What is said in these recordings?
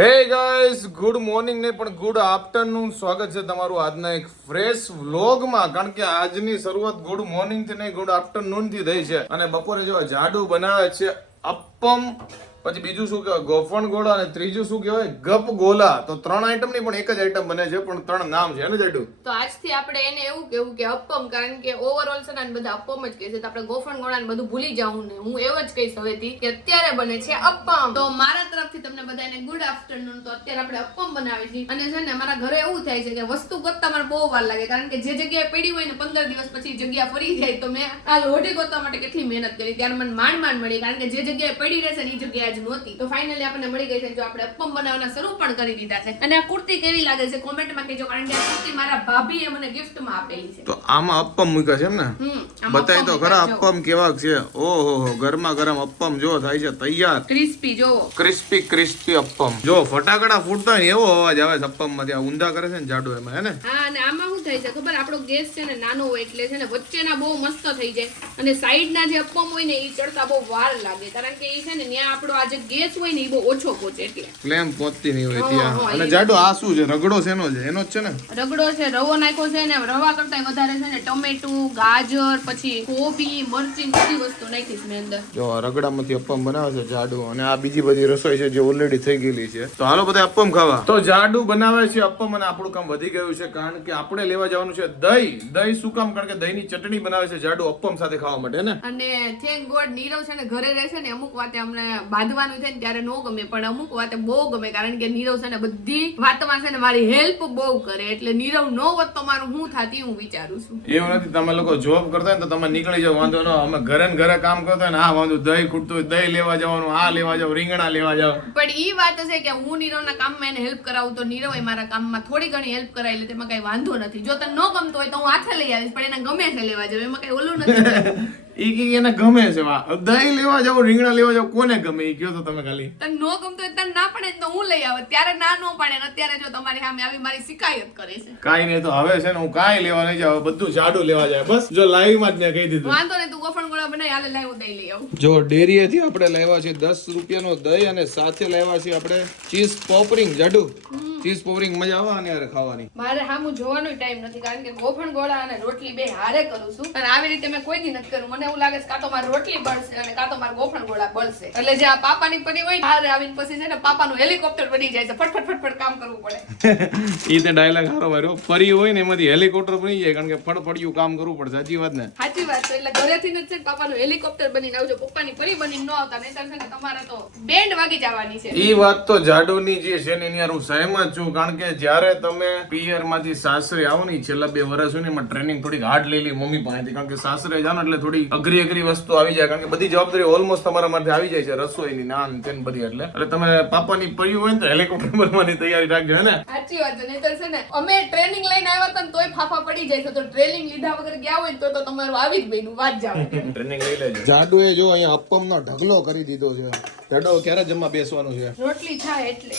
હે guys, good morning ને પણ ગુડ આફ્ટરનૂન. સ્વાગત છે તમારું આજના એક ફ્રેશ વ્લોગમાં. કારણ કે આજની શરૂઆત ગુડ મોર્નિંગ થી નહીં, ગુડ આફ્ટરનૂન થી થઈ છે. અને બપોરે જો જાડુ બનાવે છે અપ્પમ, પછી બીજું શું કહેવાય ગોફણ ગોળા, અને ત્રીજું શું કહેવાય ગપ ગોલા. તો ત્રણ આઈટમ નહીં પણ એક જ આઈટમ બને છે, પણ ત્રણ નામ છે ને જાડુ. તો આજથી આપણે એને એવું કેવું કે અપ્પમ, કારણ કે ઓવરઓલ છે ને બધા અપ્પમ જ કહે છે, તો આપણે ગોફણ ગોળા ને બધું ભૂલી જાઉં ને હું એવું જ કહીશ હવેથી કે અત્યારે બને છે અપ્પમ. તો મારા તરફથી તમને બધાને ગુડ આફ્ટરનૂન. તો અત્યારે આપણે અપ્પમ બનાવી છીએ, અને છે ને મારા ઘરે એવું થાય છે કે વસ્તુ ગોતતા મને બહુ વાર લાગે, કારણ કે જે જગ્યાએ પડી હોય ને 15 દિવસ પછી જગ્યા ફરી જાય. તો મેં આ લોઢી ગોતવા માટે કેટલી મહેનત કરી, ત્યારે મને માંડ મળી, કારણ કે જે જગ્યાએ પડી રહેશે ને એ જગ્યાએ જ નહોતી. તો ફાઇનલી આપણને મળી ગઈ છે. જો આપણે અપ્પમ બનાવવાના શરૂ પણ કરી દીધા છે. અને આ કુર્તી કેવી લાગે છે કોમેન્ટમાં કહેજો, કારણ કે આ કુર્તી મારા ભાભીએ મને ગિફ્ટમાં આપેલી છે. તો આમાં અપ્પમ મૂક્યા છે એમ ને? બતાય તો ખરા અપ્પમ કેવા છે. ઓહો, ગરમા ગરમ અપ્પમ જો થાય છે તૈયાર. ક્રિસ્પી જોવો, ક્રિસ્પી અપ્પમ. જો ફટાકડા ફૂટતા હોય એવો અવાજ આવે છે અપ્પમ માંથી. ઊંધા કરે છે ને જાડુ એમાં, હે ને? હા, અને આમાં શું થાય છે ખબર, આપણો ગેસ છે ને નાનો હોય એટલે છે ને વચ્ચેના બહુ મસ્ત થઈ જાય, અને સાઈડના જે અપ્પમ હોય ને એ ચડતા બહુ વાર લાગે, કારણ કે એ છે ને ત્યાં આપણો આ જે ગેસ હોય ને એ બહુ ઓછો પહોંચે, એટલે ફ્લેમ પહોંચતી નહીં હોય ત્યાં. અને જાડુ આ શું છે? રગડો છે એનો જ છે ને? રગડો છે, રવો નાખ્યો છે, ને રવા કરતા વધારે છે ને ટમેટું, ગાજર, પછી કોબી, મરચી, બધી વસ્તુ નાખીશ મેં અંદર. જો રગડામાંથી અપ્પમ બનાવે છે જાડુ, અને આ બીજી બધી રસોઈ છે જે ઓલરેડી થઈ ગયેલી છે. તો હાલો બધા અપ્પમ ખાવા. તો જાડુ બનાવે છે અપ્પમ, અને આપણું કામ વધી ગયું છે, કારણ કે આપણે લેવા જવાનું છે દહીં. દહીં શું કામ? કારણ કે દહીંની ચટણી બનાવે છે જાડુ અપ્પમ સાથે ખાવા માટે, ને? અને થેન્ક ગોડ નીરવ છે ને ઘરે રહેશે ને, અમુક વાતે અમને બાંધવાનું થાય ને ત્યારે નો ગમે, પણ અમુક વાતે બહુ ગમે, કારણ કે નીરવ છે ને બધી વાતમાં છે ને મારી હેલ્પ બહુ કરે. એટલે નીરવ નો હોત તો મારું હું થાતી હું વિચારું છું. એવું નથી, તમે લોકો જોબ કરતા હોય ને તો તમે નીકળી જાવ, વાંધો ન. અમે ઘરે ને ઘરે કામ કરતા હોય ને, હા વાંધો દહીં ખૂટતું હોય દહીં લેવા જવાનું, આ લેવા જાવ, રીંગણા લેવા જાવ. પણ ઈ વાત છે કે હું નીરવના કામમાં એને હેલ્પ કરાવું, તો નીરવ એ મારા કામમાં થોડી ઘણી હેલ્પ કરાવી લે, તેમાં કઈ વાંધો નથી. જો તને ન ગમતો હોય તો હું હાથે લઈ આવીશ, પણ એને ગમે છે લેવા જાવ, એમાં કઈ ઓલું નથી. ઈ કે એને ગમે છે, વાહ દહીં લેવા જાવ, રીંગણા લેવા જાવ, કોને ગમે? ઈ કયો તો તમે ખાલી. તને નો ગમતો હોય તને ના પડે તો હું લઈ આવે, ત્યારે ના નો પાડે, ને અત્યારે જો તમારી સામે આવી મારી શિકાયત કરે છે. કાઈ નહીં, તો હવે છે ને હું કાઈ લેવા નહીં જાવ, બધું જાડુ લેવા જાય બસ. જો લાઈવ માં જ મેં કહી દીધું. વાંધો નહીં, તું ગોફણ ગોળા બનાવી, હાલે લાઈવ દહીં લઈ આવું. જો ડેરીએથી આપણે લાવ્યા છે 10 રૂપિયાનો દહીં, અને સાથે લાવ્યા છે આપણે ચીઝ પોપરિંગ. જાડુ ચીઝ પોપરિંગ મજા આવે આને યાર ખાવાની. મારે હામું જોવાનો ટાઈમ નથી, કારણ કે ગોફણ ગોળા અને રોટલી બે હારે કરું છું, અને આવી રીતે મેં કોઈ દી નથી કર્યું. મને એવું લાગે છે કાં તો મારી રોટલી બળશે અને કાં તો મારા ગોફણ ગોળા બળશે. એટલે જે આ પાપાની પરી હોય હારે આવીને પછી છે ને પાપાનું હેલિકોપ્ટર બની જાય છે, ફટફટ કામ કરવું પડે. ઈ તે ડાયલોગ હારો માર્યો. પરી હોય ને એમાંથી હેલિકોપ્ટર બની જાય, કારણ કે ફટફડિયું કામ કરવું પડે. સાચી વાત ને? સાચી વાત છે. એટલે ઘરેથી જ છે પાપાનું હેલિકોપ્ટર બનીને આવજો, પપ્પાની પરી બનીને ન આવતા, નહીંતર છે ને તમારે તો બેન્ડ વાગી જવાની છે. ઈ વાત તો જાડુની જે છે ને એની હું સહેમત છું, કારણ કે જ્યારે તમે પિયર માંથી સાસરે આવો ને, છેલ્લા 2 વર્ષ હોય ને એમાં ટ્રેનિંગ થોડીક હાર્ડ લઈ લી મમ્મી પાસેથી, કારણ કે સાસરે જાઓ ને એટલે થોડી અઘરી વસ્તુ આવી જાય, કારણ કે બધી જવાબદારી ઓલમોસ્ટ તમારા માટે આવી જાય છે, રસોઈની નાન તેન બધી. એટલે તમે પાપાની પડ્યું હોય ને તો હેલિકોપ્ટર બનવાની તૈયારી રાખજો, હે ને? સાચી વાત છે. નહીંતર છે ને અમે ટ્રેનિંગ લઈને આવ્યા હતા ને તોય ફાફા પડી જાય છે, તો ટ્રેનિંગ લીધા વગર ગયા હોય તો તમારું આવી જ બન્યું, વાત જાવ. ટ્રેનિંગ લઈ લેજો. જાડુએ જો અહીંયા અપ્પમનો ઢગલો કરી દીધો છે. જાડુ ક્યારે જમવા બેસવાનું છે? રોટલી થાય એટલે.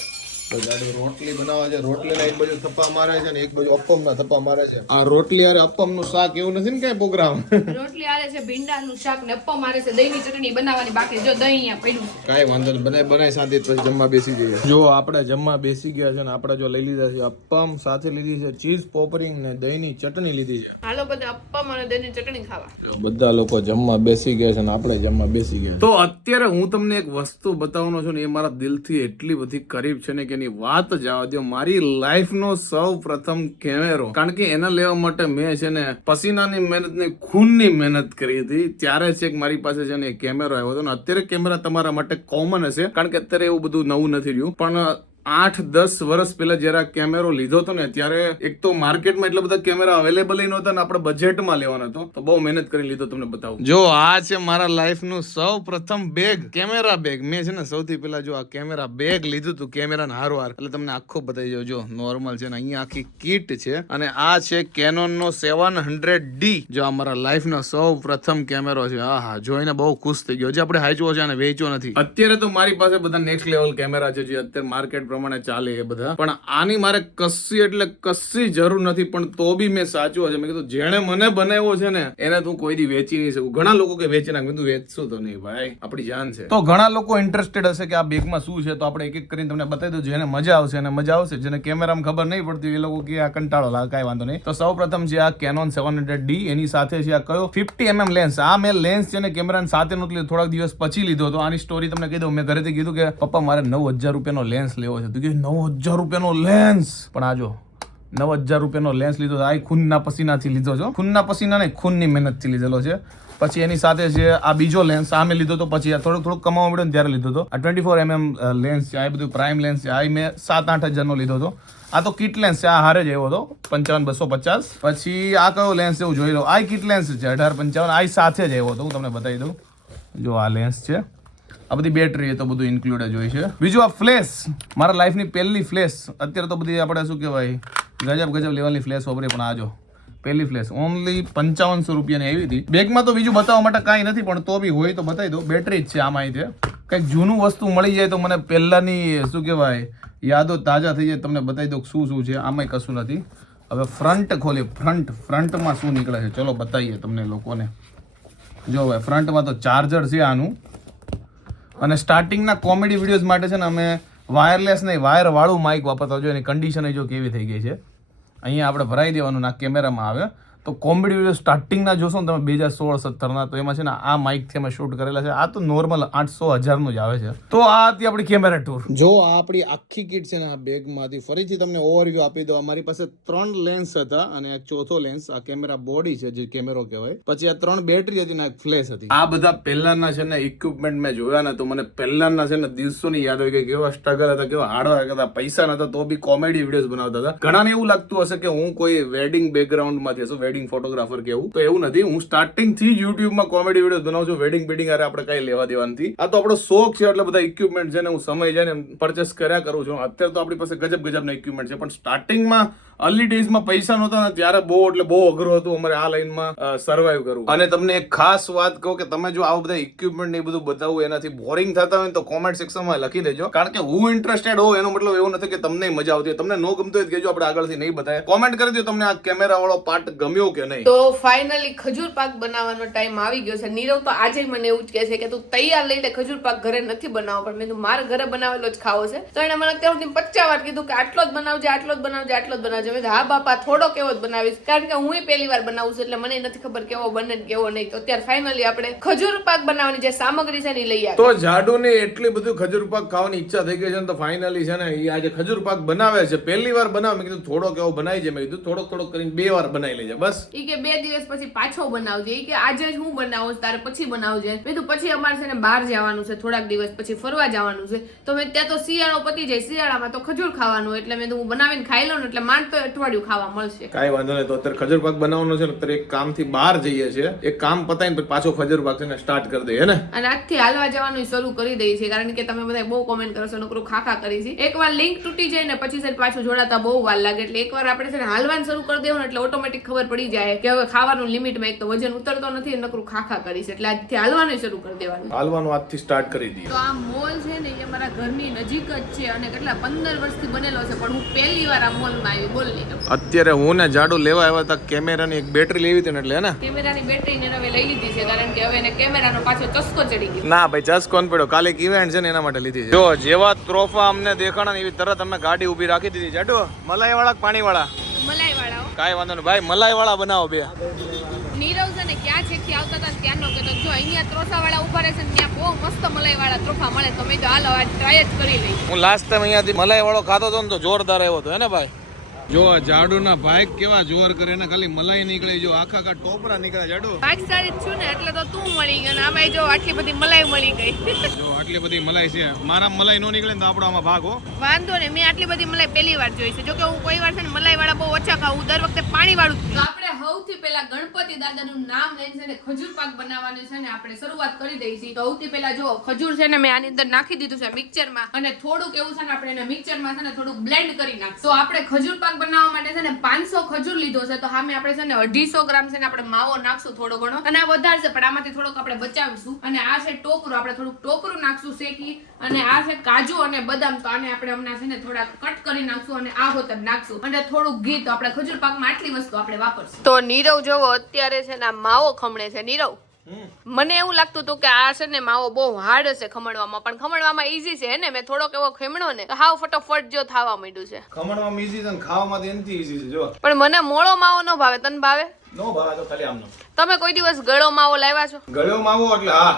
તો જાડુ રોટલી બનાવે છે. રોટલીના એક બાજુ થપ્પા મારે છે ને એક બાજુ અપ્પમના થપ્પા મારે છે. આ રોટલી અરે અપ્પમનું શાક એવું નથી ને કઈ પ્રોગ્રામ? રોટલી આરે છે ભીંડાનું શાક ને અપ્પમ આરે છે દહીંની ચટણી બનાવવાની બાકી. જો દહીં અહીંયા પડ્યું છે. કાઈ વાંધો નહીં, બનાય શાંતિ પછી જમવા બેસી જઈએ. જો આપણે જમવા બેસી ગયા છે ને આપણે જો લઈ લીધા છે અપ્પમ, સાથે લીધી છે ચીઝ પોપરિંગ ને દહીંની ચટણી લીધી છે. હાલો બધા અપ્પમ અને દહીંની ચટણી ખાવા. બધા લોકો જમવા બેસી ગયા છે ને આપણે જમવા બેસી ગયા. તો અત્યારે હું તમને એક વસ્તુ બતાવવાનો છું ને, એ મારા દિલથી એટલી બધી કરીબ છે ને કે એની વાત જવા દો. મારી લાઈફનો સૌ પ્રથમ કેમેરો, કારણ કે એના લેવા માટે મેં છે ને પસીનાની મહેનત ને ખૂનની મહેનત કરી હતી. ત્યારે છે કે મારી પાસે છે ને કેમેરો આવ્યો હતો. ને અત્યારે કેમેરા તમારા માટે કોમન હશે, કારણ કે અત્યારે એવું બધું નવું નથી રહ્યું, પણ 8-10 વર્ષ પહેલા જયારે આ કેમેરો લીધો હતો ને, ત્યારે એક તો માર્કેટમાં એટલા બધા કેમેરા અવેલેબલ નહોતા ને આપણે બજેટમાં લેવાનો હતો, તો બહુ મહેનત કરીને લીધો. તમને બતાવું. જો આ છે મારા લાઈફનું સૌ પ્રથમ બેગ, કેમેરા બેગ. મેં છે ને સૌથી પહેલા જો આ કેમેરા બેગ લીધું હતું, કેમેરા હારવાર. એટલે તમને આખો બતાવી જો નોર્મલ છે ને, અહીંયા આખી કીટ છે, અને આ છે કેનોન નો 700D. જો આ મારા લાઈફનો સૌ પ્રથમ કેમેરો છે. હા જોઈને બહુ ખુશ થઈ ગયો. જે આપણે હાઈચવો છે અને વેચવો નથી. અત્યારે તો મારી પાસે બધા નેક્સ્ટ લેવલ કેમેરા છે, જે અત્યારે માર્કેટ પ્રમાણે ચાલે એ બધા, પણ આની મારે કશી એટલે કશી જરૂર નથી. પણ તો બી મેં સાચું છે, મેં કીધું જેણે મને બનાવ્યો છે ને એને તું કોઈ દી વેચી નહીં શકું. ઘણા લોકો કે વેચી નાખ, તું વેચશું તો નહીં ભાઈ, આપણી જાન છે. તો ઘણા લોકો ઇન્ટરેસ્ટેડ હશે કે આ બેગમાં શું છે, તો આપણે એક એક કરીને તમને બતાવી દઉં. જેને મજા આવશે એને મજા આવશે, જેને કેમેરામાં ખબર નહીં પડતી એ લોકો કે આ કંટાળો લાગે, કાંઈ વાંધો નહીં. તો સૌ પ્રથમ છે આ Canon 700D, એની સાથે છે આ કયો 50mm લેન્સ. આ મેં લેન્સ છે ને કેમેરાની સાથે નહોતું લીધું, થોડાક દિવસ પછી લીધો હતો. આની સ્ટોરી તમને કહી દઉં. મેં ઘરેથી કીધું કે પપ્પા મારે 9000 રૂપિયાનો લેન્સ લેવો છે. તો કે 9000 રૂપિયાનો લેન્સ, પણ આ જો 9000 રૂપિયાનો લેન્સ લીધો. આ ખૂનના પસીનાથી લીધો છો, ખૂનના પસીના નહીં, ખૂનની મહેનતથી લીધેલો છે. પછી એની સાથે છે આ બીજો લેન્સ, આ મેં લીધો તો પછી આ થોડુંક કમાવા મળ્યો ને ત્યારે લીધો હતો. આ 24mm લેન્સ છે, આ બધું પ્રાઇમ લેન્સ છે. આ મેં 7-8 હજારનો લીધો હતો. આ તો કિટ લેન્સ છે, આ હારે જ એવો હતો 55-250. પછી આ કયો લેન્સ છે એવું જોઈ લો. આ કિટ લેન્સ છે 1855, આ સાથે જ એવો હતો. હું તમને બતાવી દઉં. જો આ લેન્સ છે, આ બધી બેટરી એ તો બધું ઇન્ક્લુડેડ હોય છે. બીજું આ ફ્લેશ, મારા લાઈફની પહેલી ફ્લેશ. અત્યારે તો બધી આપણે શું કહેવાય ગજબ લેવલની ફ્લેશ વાપરી, પણ આ જો પહેલી ફ્લેશ ઓનલી 5500 રૂપિયાની આવી હતી. બેગમાં તો બીજું બતાવવા માટે કાંઈ નથી, પણ તો બી હોય તો બતાવી દો. બેટરી જ છે આમાં. છે કંઈક જૂનું વસ્તુ મળી જાય તો મને પહેલાંની શું કહેવાય યાદો તાજા થઈ જાય. તમને બતાવી દો શું છે. આમાંય કશું નથી. હવે ફ્રન્ટ ખોલી, ફ્રન્ટમાં શું નીકળે છે ચલો બતાવીએ તમને લોકોને. જો ભાઈ ફ્રન્ટમાં તો ચાર્જર છે આનું. અને સ્ટાર્ટિંગના કોમેડી વિડીયોઝ માટે છે ને અમે વાયરલેસ નહીં વાયરવાળું માઇક વાપરતા હોય. એની કન્ડિશન જો કેવી થઈ ગઈ છે. અહીંયા આપણે ભરાઈ દેવાનું ના કેમેરામાં આવે. તો કોમેડી વિડીયો સ્ટાર્ટિંગના જોશો ને તમે 2016-17ના, તો એમાં છે ને આ માઇકથી અમે શૂટ કરેલા છે. આ તો નોર્મલ 800-1000નું જ આવે છે. તો આ હતી આપણી કેમેરા ટૂર. જો આ આપણી આખી કિટ છે ને આ બેગમાંથી ફરીથી તમને ઓવરવ્યુ આપી દો. અમારી પાસે 3 લેન્સ હતા અને એક ચોથો લેન્સ આ કેમેરા બોડી છે જે કેમેરો કહેવાય. પછી આ 3 બેટરી હતી ને એક ફ્લેશ હતી. આ બધા પહેલાના છે ને ઇક્વિપમેન્ટ મેં જોયા ને તો મને પહેલાના છે ને દિવસોની યાદ આવી ગઈ. કેવા સ્ટ્રગલ હતા, કેવા હાર્ડવર્ક હતા. પૈસા નતા તો બી કોમેડી વિડીયોઝ બનાવતા હતા. ઘણાને એવું લાગતું હશે કે હું કોઈ વેડિંગ બેકગ્રાઉન્ડમાંથી હશું, વેડિંગ ફોટોગ્રાફર કે એવું. તો એવું નથી. હું સ્ટાર્ટિંગ થી યુટ્યુબમાં કોમેડી વિડીયો બનાવું છું. વેડિંગ બેડિંગ અરે આપણે કઈ લેવા દેવા નથી. આ તો આપણો શોખ છે. એટલે બધા ઇક્વિપમેન્ટ છે ને હું સમય જાય ને પરચેસ કર્યા કરું છું. અત્યારે તો આપણી પાસે ગજબના ઇક્વિપમેન્ટ છે, પણ સ્ટાર્ટિંગમાં અર્લી ડેઝમાં પૈસા નહોતા ને ત્યારે બહુ અઘરું હતું અમારે આ લાઈનમાં સર્વાઈવ કરવું. અને તમને એક ખાસ વાત કહું કે તમે જો આવા બધા ઇક્વિપમેન્ટ ને બધું બતાવું એનાથી બોરિંગ થતા હોય તો કોમેન્ટ સેક્શનમાં લખી દેજો. કારણ કે હું ઇન્ટરેસ્ટેડ હોઉં એનો મતલબ એવું નથી કે તમને મજા આવતી હોય. તમને નો ગમતું હોય કહેજો, આપણે આગળથી નહીં બતાવે. કોમેન્ટ કરી દો તમને આ કેમેરા વાળો પાર્ટ ગમ્યો કે નહીં. તો ફાઇનલી ખજૂર પાક બનાવવાનો ટાઈમ આવી ગયો છે. નીરવ તો આજે મને એવું જ કહે છે કે તું તૈયાર લઈ લે, ખજૂર પાક ઘરે નથી બનાવવો. પણ મેં મારે ઘરે બનાવેલો જ ખાવો છે. તો એને મને અત્યાર સુધી 50 વાર કીધું કે આટલો જ બનાવજે, આટલો જ બનાવજે, આટલો જ બનાવજે. મેં હા બાપા થોડો કેવો જ બનાવીશ, કારણ કે હું પહેલી વાર બનાવું છું એટલે મને નથી ખબર કેવો બને ને કેવો નહીં. તો અત્યારે ફાઇનલી આપણે ખજૂર પાક બનાવવાની જે સામગ્રી છે ને લઈ આવ્યા. તો જાડુ ને એટલી બધું ખજૂર પાક ખાવાની ઈચ્છા થઈ ગઈ છે ને તો ફાઇનલી છે ને એ આજે ખજૂર પાક બનાવે છે. પહેલી વાર બનાવે. મેં કીધું થોડો કેવો બનાવી છે. મેં કીધું થોડોક કરીને 2 વાર બનાવી લેજે બસ. ઈ કે 2 દિવસ પછી પાછો બનાવજે. ઈ કે આજે જ હું બનાવું તારે પછી બનાવજે. મેં કીધું પછી અમારે છે ને બહાર જવાનું છે, થોડાક દિવસ પછી ફરવા જવાનું છે. તો મેં ત્યાં તો શિયાળો પતી જાય, શિયાળામાં તો ખજૂર ખાવાનું, એટલે મેં હું બનાવીને ખાઈ લઉં ને એટલે માંડ તો અઠવાડિયું ખાવા મળશે. કાંઈ વાંધો નહીં. તો અત્યારે ખજૂર પાક બનાવવાનો છે ને અત્યારે એક કામથી બહાર જઈએ છીએ. એક કામ પતાવીને પછી પાછો ખજૂર પાક છે ને સ્ટાર્ટ કરી દઈએ ને. અને આજથી હાલવા જવાનું શરૂ કરી દઈએ છીએ, કારણ કે તમે બધા બહુ કોમેન્ટ કરો છો નકરું ખાખા કરી છે. એકવાર લિંક તૂટી જાય ને પછી છે પાછું જોડાતા બહુ વાર લાગે. એટલે એકવાર આપણે છે ને હાલવાનું શરૂ કરી દેવું ને એટલે ઓટોમેટિક ખબર પડી જાય કે હવે ખાવાનું લિમિટમાં. એક તો વજન ઉતરતો નથી, નકરું ખાખા કરી છે. એટલે આજથી હાલવાનું શરૂ કરી દેવાનું. હાલવાનું આજથી સ્ટાર્ટ કરી દઈએ. તો આ મોલ છે ને એ અમારા ઘરની નજીક જ છે અને કેટલા 15 વર્ષથી બનેલો છે, પણ હું પહેલી વાર આ મોલમાં આવી. બોલ લીધો. અત્યારે હું ને જાડુ લેવા આવ્યા હતા કેમેરાની એક બેટરી લેવી હતી ને એટલે ને કેમેરાની બેટરી ને હવે લઈ લીધી છે, કારણ કે હવે એને કેમેરાનો પાછો ચસ્કો ચડી ગયો. ના ભાઈ ચસ્કો ન પડ્યો, કાલે એક ઇવેન્ટ છે ને એના માટે લીધી છે. જો જેવા ત્રોફા અમને દેખાણા ને એવી તરત અમે ગાડી ઊભી રાખી દીધી. જાડુ મલાઈ વાળા પાણી વાળા? મલાઈ વાળા. કાંઈ વાંધો નહીં ભાઈ, મલાઈ વાળા બનાવો બે. નીરવ છે ને ક્યાં છે કે આવતા હતા ત્યાંનો કે જો અહીંયા ત્રોસા વાળા ઉભા રહે છે ને ત્યાં બહુ મસ્ત મલાઈ વાળા ત્રોફા મળે. તો મેં તો હાલો આ ટ્રાય જ કરી લઈ. હું લાસ્ટ ટાઈમ અહીંયાથી મલાઈ વાળો ખાતો હતો ને તો જોરદાર આવ્યો હતો હે ને ભાઈ. જો જાડુના ભાઈ કેવા જોર કરે ને, ખાલી મલાઈ નીકળે. જો આખા ટોપરા નીકળે. જાડુ ભાગશાળી જ છું ને એટલે તો તું મળી ગયો ને આ ભાઈ જો આટલી બધી મલાઈ મળી ગઈ. જો આટલી બધી મલાઈ છે. મારા મલાઈ નો નીકળે ને તો આપણો આમાં ભાગ હો. વાંધો ને, મેં આટલી બધી મલાઈ પહેલી વાર જોઈ છે. જો કે હું કોઈ વાર છે ને મલાઈ વાળા બહુ ઓછા ખાઉં, દર વખતે પાણી વાળું. આપણે હવ સૌથી પહેલા ગણપતિ દાદાનું નામ લઈને છે ને ખજૂર પાક બનાવવાની છે ને આપણે શરૂઆત કરી દઈ છીએ. તો સૌથી પહેલા જો ખજૂર છે ને મેં આની અંદર નાખી દીધું છે મિક્સચરમાં, અને થોડુંક એવું છે ને આપણે એને મિક્સચરમાં છે ને થોડુંક બ્લેન્ડ કરી નાખશું. તો આપણે ખજૂર પાક બનાવવા માટે છે ને 500 ખજૂર લીધો છે. તો સામે આપણે છે ને 250 ગ્રામ છે ને આપણે માવો નાખશું થોડો ઘણો, અને આ વધારે છે પણ આમાંથી થોડોક આપણે બચાવીશું. અને આ છે ટોપરું, આપણે થોડુંક ટોપરું નાખશું શેકી. અને આ છે કાજુ અને બદામ, તો આને આપણે હમણાં છે ને થોડા કટ કરી નાખશું અને આ હોતર નાખશું. અને થોડુંક ઘી. તો આપણે ખજૂર પાકમાં આટલી વસ્તુ આપણે વાપરશું. તો નીરવ જોવો અત્યારે છે ને માવો ખમણે છે. નીરવ, મને એવું લાગતું હતું કે આ છે ને માવો બહુ હાર્ડ હશે ખમણવામાં, પણ ખમણવામાં ઈઝી છે ને. મેં થોડોક એવો ખમણો ને તો હાવ ફટોફટ જો થાવા માંડ્યું છે. ખમણવામાં ઈઝી છે ને ખાવામાં એનથી ઈઝી છે. જો પણ મને મોળો માવો ન ભાવે. તને ભાવે? નો ભાવે તો ખાલી આમનો. તમે કોઈ દિવસ ગળો માવો લાવ્યા છો? ગળ્યો માવો એટલે હા.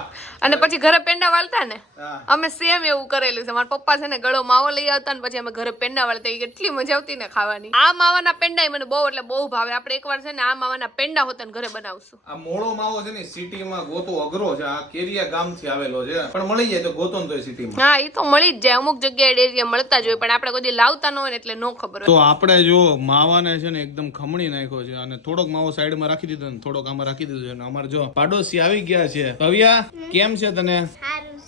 અને પછી ઘરે પેંડા વાળતા ને? હા. અમે સેમ એવું કરેલું છે. મારા પપ્પા છે ને ગળો માવો લઈ આવતા ને પછી અમે ઘરે પેંડા વાળતા. એ કેટલી મજા આવતી ને ખાવાની. આ માવાના પેંડા મને બહુ એટલે બહુ ભાવે. આપણે એકવાર છે ને આ માવાના પેંડા હોતા ને ઘરે બનાવશું. આ મોળો માવો છે ને સિટીમાં ગોતો અઘરો છે. આ કેરિયા ગામથી આવેલો છે, પણ મળી જાય તો ગોતો ને તો સિટીમાં. હા, એ તો મળી જ જાય. અમુક જગ્યાએ ડેરીએ મળતા જ હોય, પણ આપણે કોઈ લાવતા ન હોય ને એટલે નો ખબર હોય. તો આપણે જો માવાને છે ને એકદમ ખમણી નાખ્યો છે, અને થોડોક માવો સાઈડમાં રાખી દીધો ને થોડોક આમાં રાખી દીધો છે. અને અમારે જો પાડોશી આવી ગયા છે. ભવ્યા, કેમ છે તને?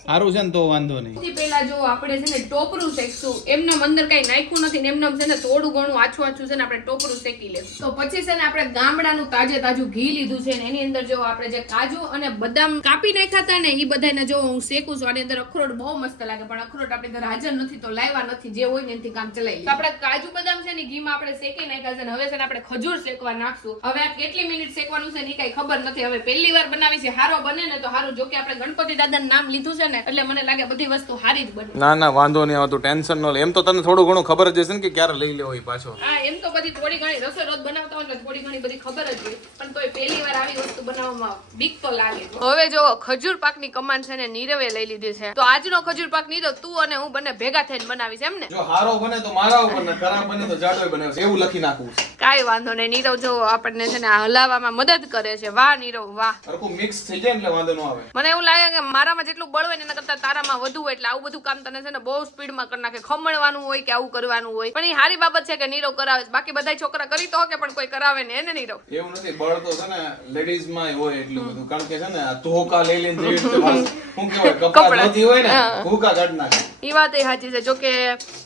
સારું છે ને? તો વાંધો નહીં. સૌથી પહેલા જો આપણે છે ને ટોપરું શેકશું. એમને અંદર કઈ નાખ્યું નથી ને એમને છે ને થોડું ઘણું આછું આછું છે ને આપણે ટોપરું શેકી લેશું. તો પછી છે ને આપણે ગામડાનું તાજે તાજું ઘી લીધું છે ને એની અંદર જો આપણે જે કાજુ અને બદામ કાપી નાખ્યા હતા ને એ બધાને જો હું શેકું છું. આની અંદર અખરોટ બહુ મસ્ત લાગે, પણ અખરોટ આપણે ઘરે હાજર નથી તો લાવ્યા નથી. જે હોય ને એનાથી કામ ચલાવી. તો આપણે કાજુ બદામ છે ને ઘીમાં આપણે શેકી નાખ્યા છે ને હવે છે ને આપણે ખજૂર શેકવા નાખશું. હવે આ કેટલી મિનિટ શેકવાનું છે ને કઈ ખબર નથી. હવે પહેલી વાર બનાવી છે, હારો બને ને તો હારું. જો કે આપણે ગણપતિ દાદાનું નામ લીધું છે ને એટલે મને લાગે બધી વસ્તુ સારી જ બને. ના ના, વાંધો નહીં આવે, તું ટેન્શન ન લે. એમ તો તને થોડું ઘણું ખબર જ હશે ને કે ક્યારે લઈ લેવો એ પાછો. હા, એમ તો બધી થોડી ઘણી રસોઈ રોજ બનાવતા હોય એટલે થોડી ઘણી બધી ખબર જ હોય, પણ તોય પહેલી વાર આવી વસ્તુ બનાવવામાં બીક તો લાગે. હવે જો ખજૂર પાકની કમાન છે ને નીરવે લઈ લીધી છે. તો આજનો ખજૂર પાક નીરવ તું અને હું બંને ભેગા થઈને બનાવીશ એમ ને? જો હારો બને તો મારા ઉપર ને ખરાબ બને તો જાડોય બને છે, એવું લખી નાખવું છે. કાઈ વાંધો નહીં. નીરવ જો આપણને છે ને આ હલાવવામાં મદદ કરે છે. વાહ નીરવ વાહ. હરખું મિક્સ થઈ જાય એટલે વાંધો ન આવે. મને એવું લાગે કે મારામાં જેટલું બળ હોય ને એના કરતા તારામાં વધુ હોય, એટલે આવું બધું કામ તને છે ને બહુ સ્પીડમાં કરી નાખે. ખમણવાનું હોય કે આવું કરવાનું હોય, પણ એ સારી બાબત છે કે નીરવ કરાવે. બાકી બધા છોકરા કરી તો કે પણ કોઈ કરાવે ને એને નીરવ. એવું નથી, બળ તો છે ને લેડીઝ માં હોય એટલું બધું, કારણ કે છે ને આ ધોકા લઈ લઈને જેવી રીતે શું કહેવાય કપડા ધોતી હોય ને ભૂકા કાઢ નાખે. એ વાત એ સાચી છે. જો કે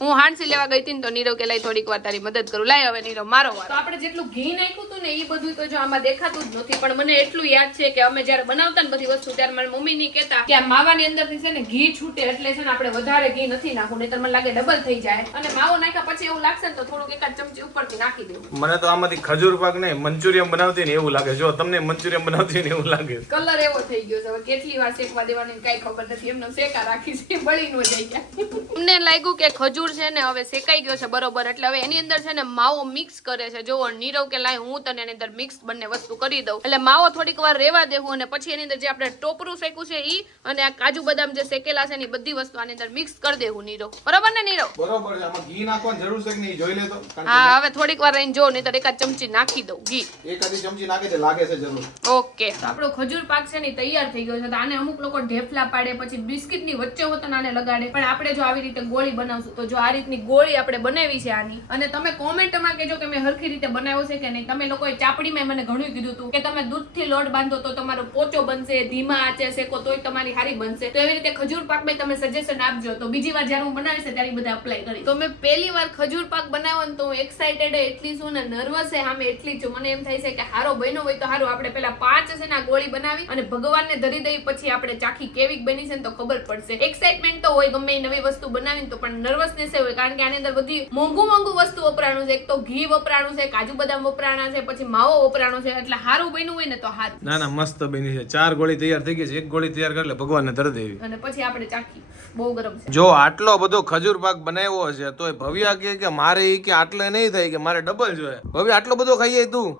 હું હાંસી લેવા ગઈ હતી ને તો નીરવ કે લઈ થોડીક વાર તારી મદદ કરું. લાય હવે નીરવ મારો વાર. તો આપણે જેટલું ઘી નાખ્યું હતું ને એ બધું તો જો આમાં દેખાતું જ નથી, પણ મને એટલું યાદ છે કે અમે જયારે બનાવતા ને બધી વસ્તુ ત્યારે મારી મમ્મી ની કહેતા કે આ માવાની અંદર થી છે ને ઘી છૂટે એટલે છે ને આપણે વધારે ઘી નથી નાખવું, નહીતર મને લાગે ડબલ થઈ જાય. અને માવો નાખ્યા પછી એવું લાગશે ને તો થોડુંક એકાદ ચમચી ઉપરથી નાખી દેવું. મને તો આમાંથી ખજૂર પાક નહીં મંચુરિયન બનાવતી ને એવું લાગે. જો તમને મંચુરિયન બનાવતી ને એવું લાગે. કલર એવો થઈ ગયો છે. હવે કેટલી વાર શેકવા દેવાની કઈ ખબર નથી. એમનો શેકા રાખી છે, બળી નો જાય જાય. અમને લાગ્યું કે ખજૂર છે ને હવે શેકાઈ ગયો છે બરોબર, એટલે હવે એની અંદર છે ને માવો મિક્સ કરે છે. જો નીરવ કે લાય હું તને એની અંદર મિક્સ બંને વસ્તુ કરી દઉં. એટલે માવો થોડીક વાર રેવા દેવું અને પછી એની અંદર જે આપણે ટોપરું શેકું છે ઈ અને આ કાજુ બદામ જે શેકેલા છે ને બધી વસ્તુ આની અંદર મિક્સ કરી દેવું. નીરવ બરોબર ને? નીરવ બરોબર છે. આમાં ઘી નાખવાની જરૂર છે કે નહીં જોઈ લે તો. હા, હવે થોડીક વાર રહીને જો, નહીતર એકાદ ચમચી નાખી દઉં ઘી. એકાદી ચમચી નાખે છે, લાગે છે જરૂર. ઓકે, તો આપણો ખજૂર પાક છે ને તૈયાર થઈ ગયો છે. તો આને અમુક લોકો ઢેફલા પાડે, પછી બિસ્કિટ ની વચ્ચે હોતો આને લગાડે, પણ આપણે જો આવી રીતે ગોળી બનાવશું તો જો આ રીતની ગોળી આપણે બનાવી છે આની. અને તમે કોમેન્ટમાં કહેજો કે મેં હરખી રીતે બનાવ્યો છે કે નહીં. તમે લોકોએ ચાપડીમાં મને ઘણું કીધું હતું કે તમે દૂધથી લોટ બાંધો તો તમારો પોચો બનશે, ધીમા આંચે શેકો તોય તમારી હારી બનશે. તો એવી રીતે ખજૂર પાક માં તમે સજેશન આપજો, તો બીજી વાર જ્યારે હું બનાવીશ ત્યારે બધા અપ્લાય કરી. તો મેં પહેલી વાર ખજૂર પાક બનાવ્યો ને તો હું એક્સાઇટેડ એટલી છું ને નર્વસ સામે એટલી છું. મને એમ થાય છે કે હારો બન્યો હોય તો હારું. આપણે પેલા 5 છે ને આ ગોળી બનાવી અને ભગવાનને ધરી દઈ, પછી આપણે ચાખી કેવી બની છે ને તો ખબર પડશે. એક્સાઇટમેન્ટ તો હોય ગમે એ નવી વસ્તુ બનાવીને તો, પણ નર્વસનેસ હોય કારણ કે આની અંદર બધી મોંઘું વસ્તુ વપરાણું છે. એક તો ઘી વપરાણું છે, કાજુ બદામ વપરાણા છે, પછી માવો વપરાણો છે, એટલે હારું બન્યું હોય ને તો હારું. ના ના, મસ્ત બની છે. 4 ગોળી તૈયાર થઈ ગઈ છે. એક ગોળી તૈયાર કરી લે ભગવાનને ધરી દેવી અને પછી આપણે ચાખી. બહુ ગરમ છે. જો આટલો બધો ખજૂર પાક બનાવ્યો છે તોય ભવ્યા કે મારે કે આટલે નહીં થાય કે મારે ડબલ જોઈએ. ભવ્યા આટલો બધો ખાઈએ તું?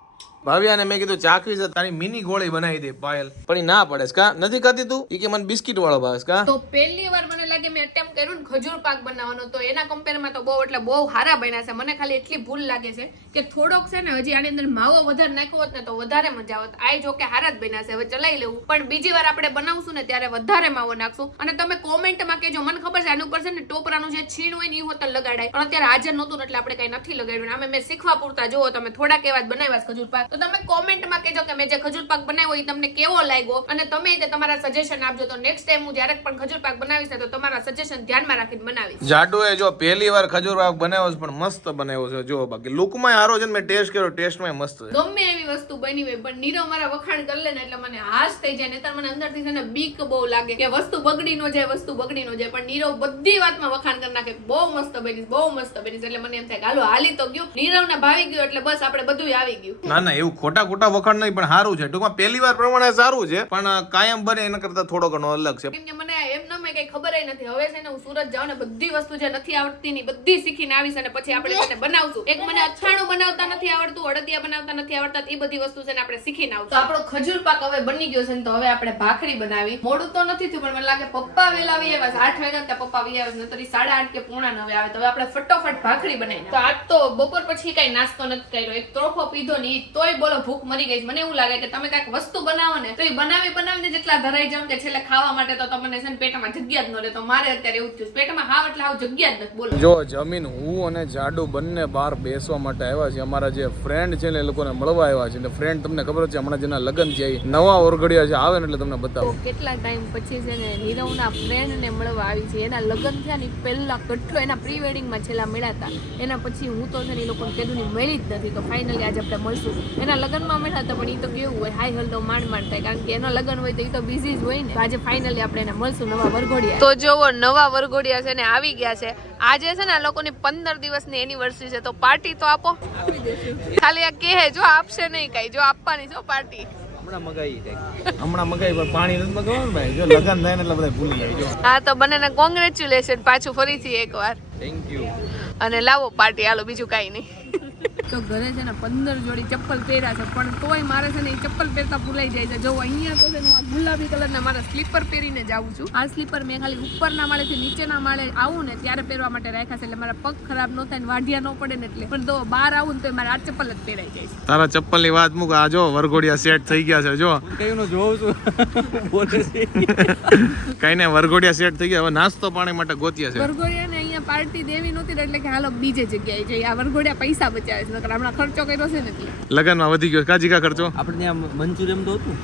ભાવ્યાને મેં કીધું ચાખવી છે તારી મિની ગોળી બનાવી દે પાયલ, પણ ના પડે કા નથી ખાતી તું? ઈ કે મને બિસ્કિટ વાળો ભાવે કા. તો પહેલી વાર મને લાગે મેં એટેમ્પ કર્યું ને ખજૂર પાક બનાવવાનો, તો એના કમ્પેરમાં તો બહુ એટલે બહુ સારા બન્યા છે. મને ખાલી એટલી ભૂલ લાગે છે કે થોડોક છે ને હજી આની અંદર માવો વધારે નાખ્યો હોત ને તો વધારે મજા આવત. આ જો કે હારા જ બન્યા છે, હવે ચલાવી લેવું. પણ બીજી વાર આપણે બનાવશું ને ત્યારે વધારે માવો નાખશું. અને તમે કોમેન્ટમાં કહેજો. મને ખબર છે આની ઉપર છે ને ટોપરાનું જે છીણ હોય ને એ હોતર લગાડાય, પણ અત્યારે હાજર નહોતું એટલે આપણે કઈ નથી લગાડ્યું. આમે મેં શીખવા પૂરતા જોવો તમે થોડાક એવા જ બનાવ્યા છે ખજૂર પાક. તો તમે કોમેન્ટમાં કહેજો કે મેં જે ખજૂર પાક બનાવ્યો એ તમને કેવો લાગ્યો, અને તમે તે તમારા સજેશન આપજો. તો નેક્સ્ટ ટાઈમ હું જ્યારે પણ ખજૂર પાક બનાવીશ ને તો તમારા સજેશન ધ્યાનમાં રાખીને બનાવીશ. જાડુએ જો પહેલી વાર ખજૂર પાક બનાવ્યો છે પણ મસ્ત બનાવ્યો છે. જો બાકી લુકમાં હારો છે ને, મેં ટેસ્ટ કર્યો, ટેસ્ટમાં મસ્ત છે. ગમે એવી વસ્તુ બની હોય પણ નીરવ મારા વખાણ કરી લે ને એટલે મને હાશ થઈ જાય. નહીતર મને અંદરથી છે ને બીક બહુ લાગે કે વસ્તુ બગડી નો જાય, વસ્તુ બગડી નો જાય. પણ નીરવ બધી વાતમાં વખાણ કરી નાખે, બહુ મસ્ત બની, બહુ મસ્ત બની. એટલે મને એમ થાય કે હાલો હાલી તો ગયું, નીરવને ભાવી ગયું એટલે બસ આપણે બધું આવી ગયું. ના ના, એવું ખોટા ખોટા વખાણ નહીં, પણ સારું છે. ટૂંકમાં પહેલી વાર પ્રમાણે સારું છે, પણ કાયમ બને એના કરતા થોડો ઘણો અલગ છે. કેમ કે મને એમ ન મેં કઈ ખબર નથી. હવે છે ને હું સુરત જાઉં ને બધી વસ્તુ જે નથી આવડતી ની બધી શીખીને આવીશ, અને પછી આપણે તેને બનાવશું. એક મને અથાણું બનાવતા નથી આવડતું, અડદિયા બનાવતા નથી આવડતા, એ બધી વસ્તુ છે ને આપણે શીખીને આવશું. તો આપણો ખજૂર પાક હવે બની ગયો છે ને, તો હવે આપણે ભાખરી બનાવી. મોડું તો નથી થયું પણ મને લાગે પપ્પા વેલા આવી આવ્યા છે. 8 વાગ્યા ત્યાં પપ્પા આવી આવ્યા છે, નતર 8:30 કે 8:45 આવે. તો હવે આપણે ફટાફટ ભાખરી બનાવી. તો આજ તો બપોર પછી કઈ નાસ્તો નથી કર્યો, એક ત્રોફો પીધો ને તોય બોલો ભૂખ મરી ગઈ. મને એવું લાગે કે તમે કઈક વસ્તુ બનાવો ને તો એ બનાવીને જેટલા ધરાઈ જાવ કે છેલ્લે ખાવા માટે તો તમને છે ને પેટમાં જગ્યા જ ન રહે. તો મારે અત્યારે એવું થયું, પેટમાં હાવ એટલે હાવ જગ્યા જ નથી. બોલો જો જમીન હું અને જાડુ બંને બહાર બેસવા માટે આવ્યા છે. અમારા જે ફ્રેન્ડ છે ને એ લોકોને મળવા આવ્યા છે. ફ્રેન્ડ તમને ખબર છે હમણાં જેના લગ્ન છે, નવા ઓરગડિયા છે, આવે ને એટલે તમને બતાવો. કેટલા ટાઈમ પછી છે ને નીરવના ફ્રેન્ડ ને મળવા આવી છે. એના લગ્ન થયા ને પહેલા કેટલો એના પ્રી વેડિંગ માં છેલ્લા મળ્યા હતા. એના પછી હું તો છે ને એ લોકોને કીધું ની મળી જ નથી. તો ફાઇનલી આજે આપણે મળશું. એના લગ્નમાં મળ્યા હતા પણ એ તો કેવું હોય, હાઈ હલ તો માંડ થાય, કારણ કે એનો લગ્ન હોય તો એ તો બિઝી જ હોય ને. તો આજે ફાઇનલી આપણે એને મળશું નવા વરઘોડિયા. તો જોવો નવા વરઘોડિયા છે ને આવી ગયા છે. આજે છે ને આ લોકોની 15 દિવસની એનિવર્સરી છે, તો પાર્ટી તો આપો. ખાલી આ કહે જો આપશે નહીં કઈ, જો આપવાની છો પાર્ટી. હમણાં મગાઈ પણ પાણી નથી મગાવવાનું ભાઈ. જો લગન થાય ને એટલે બધા ભૂલી જાય. હા તો બંનેને કોંગ્રેચ્યુલેશન પાછું ફરીથી એકવાર. Thank you. અને લાવો પાર્ટી, હાલો બીજું કાઈ નહીં. તો ઘરે છે ને 15 જોડી ચપ્પલ પહેર્યા છે, પણ તોય મારે છે ને એ ચપ્પલ પહેરતા ભૂલાઈ જાય છે. જો અહીંયા તો છે ને આ ગુલાબી કલરના મારા સ્લીપર પહેરીને જાઉં છું. આ સ્લીપર મેં ખાલી ઉપરના માળેથી નીચેના માળે આવું ને ત્યારે પહેરવા માટે રાખ્યા છે, એટલે મારા પગ ખરાબ ન થાય ને વાઢિયા ન પડે ને એટલે. પણ તો બહાર આવું ને તો મારા આ ચપ્પલ જ પહેરાઈ જાય છે. તારા ચપ્પલ ની વાત મૂક, આ જો વરઘોડિયા સેટ થઈ ગયા છે. જો કઈનો જોઉં છું બોલે છે કઈ ને વરઘોડિયા સેટ થઈ ગયા. હવે નાસ્તો પાણી માટે ગોત્યા છે. વરઘોડિયા ને અહીંયા પાર્ટી દેવી નહોતી એટલે કે હાલો બીજે જગ્યાએ જઈએ. આ વરઘોડિયા પૈસા બચાવે છે, નકર હમણાં ખર્ચો કર્યો છે ને એટલે લગનમાં વધી ગયો. કાજી કા ખર્ચો આપણે ત્યાં મંચુરિયમ તો હતું.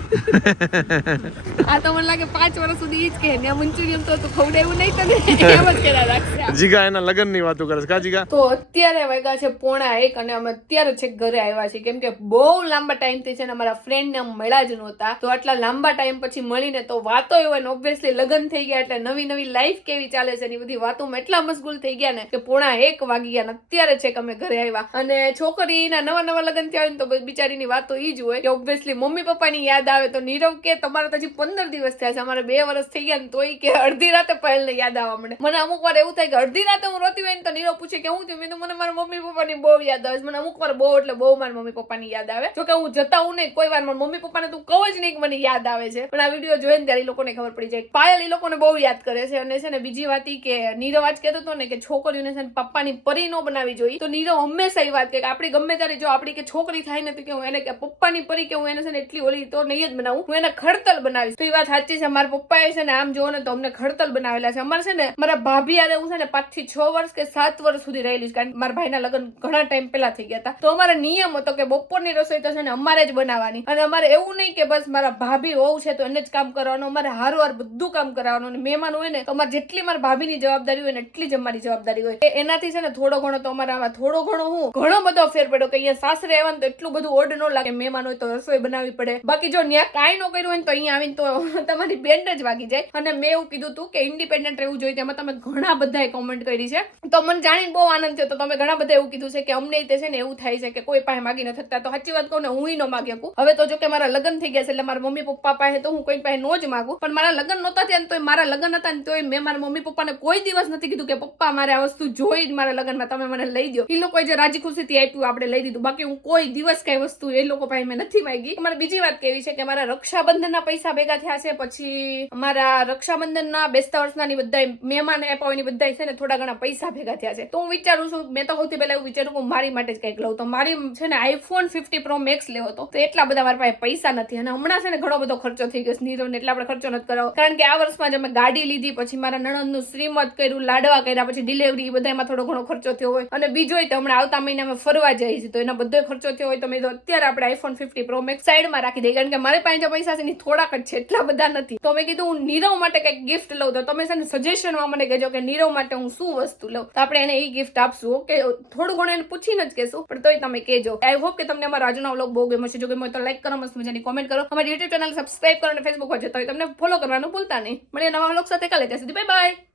આ તો મને લાગે 5 વર્ષ સુધી ઈ જ કહે ને મંચુરિયમ તો ખવડાવ્યું નહીં તને એમ જ કેરા રાખશે. જીગા એના લગન ની વાતો કરે છે. કાજીકા તો અત્યારે વાગ્યા છે 1:30 અને અમે અત્યારે છેક ઘરે આવ્યા છીએ, કેમ કે બહુ લાંબા ટાઈમ થી છે ને અમારા ફ્રેન્ડ ને મળ્યા જ નહોતા. તો આટલા લાંબા ટાઈમ પછી મળીને તો વાતો હોય ને, ઓબ્વિયસલી લગન થઈ ગયા એટલે નવી નવી લાઈફ કેવી ચાલે છે એની બધી વાતોમાં એટલા મશગુલ થઈ ગયા ને કે 1:30 વાગી ગયા ને અત્યારે છેક અમે ઘરે આવ્યા. અને છોકરીના નવા લગન થયા હોય ને તો બિચારીની વાતો ઈ જ હોય કે ઓબ્વિયસલી મમ્મી પપ્પાની યાદ આવે. તો નીરવ કે તમારા તો હજી 15 દિવસ થયા છે, અમારે 2 વર્ષ થઈ ગયા ને તોય કે અડધી રાતે પહેલને યાદ આવવા મળે. મને અમુક વાર એવું થાય કે અડધી રાતે હું રોતી હોય ને તો નીરવ પૂછે કે હું થયું. મેં મને મારા મમ્મી પપ્પાની બહુ યાદ આવે છે. મને અમુક વાર બહુ એટલે બહુ મારા મમ્મી પપ્પાની યાદ આવે. જો કે હું જતા હું નહીં, કોઈ વાર મારા મમ્મી પપ્પાને તું કહું જ નહીં કે મને યાદ આવે છે, પણ આ વિડીયો જોઈને ત્યારે એ લોકોને ખબર પડી જાય. પાયલ એ લોકોને બહુ યાદ કરે છે. અને છે ને બીજી વાત ઈ કે નીરવ આજ કહેતો હતો ને કે છોકરીઓને છે ને પપ્પાની પરી નો બનાવી જોઈએ. તો નીરવ હંમેશા એ વાત કે આપણી ગમે ત્યારે જો આપણી કે છોકરી થાય ને તો કે હું એને કે પપ્પાની પરી કે હું એને છે ને એટલી ઓલી તો નહીં જ બનાવું, હું એને ખડતલ બનાવીશ. તો એ વાત સાચી છે. મારા પપ્પાએ છે ને આમ જોવો ને તો અમને ખડતલ બનાવેલા છે. અમારે છે ને મારા ભાભી યારે હું છે ને 5 થી 6 વર્ષ કે 7 વર્ષ સુધી રહેલી છે, કારણ કે મારા ભાઈના લગ્ન ઘણા ટાઈમ પહેલા થઈ ગયા હતા. તો અમારો નિયમ હતો કે બપોરની રસોઈ તો છે ને અમારે જ બનાવવાની. અને અમારે એવું નહીં કે બસ મારા ભાભી હોવું છે તો એને જ કામ કરવાનું, અમારે હારવાર બધું કામ કરાવવાનું. અને મહેમાન હોય ને તો અમારે જેટલી મારા ભાભીની જવાબદારી હોય ને એટલી જ અમારી જવાબદારી હોય. એનાથી છે ને થોડો ઘણો તો અમારા આમાં થોડો ઘણો ઘણો બધો ફેર પડ્યો કે અહીંયા સાસરે આવવાનું તો એટલું બધું ઓડ ન લાગે. મહેમાન હોય તો રસોઈ બનાવવી પડે. બાકી જો ત્યાં કાંઈ ન કર્યું હોય ને તો અહીંયા આવીને તો તમારી બેન્ડ જ વાગી જાય. અને મેં એવું કીધું હતું કે ઇન્ડિપેન્ડન્ટ રહેવું જોઈએ, તેમાં તમે ઘણા બધાએ કોમેન્ટ કરી છે. તો મને જાણીને બહુ આનંદ થયો. તો તમે ઘણા બધા એવું કીધું છે કે અમને તે છે ને એવું થાય છે કે કોઈ પાસે માગી ન થતા. તો સાચી વાત કહું ને હું ન માગી શકું. હવે તો જો કે મારા લગ્ન થઈ ગયા છે એટલે મારા મમ્મી પપ્પા પાસે તો હું કોઈ પાસે નો જ માગું. પણ મારા લગ્ન નહોતા થયા ને તો મારા લગ્ન હતા ને તોય મેં મારા મમ્મી પપ્પાને કોઈ દિવસ નથી કીધું કે પપ્પા પપ્પા મારે આ વસ્તુ જોઈ જ મારા લગ્નમાં તમે મને લઈ દો, એ લોકોએ જે રાજી ખુશીથી આપ્યું આપણે લઈ દીધું. બાકી હું કોઈ દિવસ કઈ વસ્તુ એ લોકો પાસે મેં નથી માંગી. મારે બીજી વાત કેવી છે કે મારા રક્ષાબંધનના પૈસા ભેગા થયા છે, પછી મારા રક્ષાબંધનના બેસતા વર્ષના બધા મહેમાન આપ્યા હોય બધા છે ને થોડા ઘણા પૈસા ભેગા થયા છે. તો હું વિચારું છું, મેં તો સૌથી પહેલા એવું વિચારું કે મારી માટે જ કંઈક લઉં. તો મારી છે ને iPhone 50 Pro Max લેવો હતો, તો એટલા બધા મારા પાસે પૈસા નથી. અને હમણાં છે ને ઘણો બધો ખર્ચો થઈ ગયો નીરવને, એટલે આપણે ખર્ચો નથી કરાવો. કારણ કે આ વર્ષમાં જ અમે ગાડી લીધી, પછી મારા નણંદનું શ્રીમત કર્યું, લાડવા કર્યા, પછી ડિલિવરી, બધામાં થોડો ઘણો ખર્ચો થયો હોય. અને બીજો તો હમણાં આવતા મહિને અમે ફરવા જઈએ છીએ, તો એનો બધો ખર્ચો થયો હોય. તો મેં તો અત્યારે આપણે iPhone 50 Pro Max સાઈડમાં રાખી દઈએ, કારણ કે મારી પાસે જે પૈસા છે ને થોડાક જ છે, એટલા બધા નથી. તો મેં કીધું હું નીરવ માટે કંઈક ગિફ્ટ લઉં. તો તમે છે ને સજેશનમાં મને કહેજો કે નીરવ માટે હું શું વસ્તુ લઉં, તો આપણે એને એ ગિફ્ટ આપશું. ઓકે, થોડું ઘણું એને પૂછીને જ કહેશું, પણ તોય તમે કહેજો. આઈ હોપ કે તમને અમારો આજનો વ્લોગ બહુ ગમ્યો છે. જો ગમ્યો તો લાઈક કરો, મસ્ત મજાની કોમેન્ટ કરો, અમારી YouTube ચેનલ સબસ્ક્રાઇબ કરો અને Facebook પર જતા હોય તમને ફોલો કરવાનું ભૂલતા નહીં. મળીએ નવા વ્લોગ સાથે કાલે. ત્યાં સુધી બાય બાય.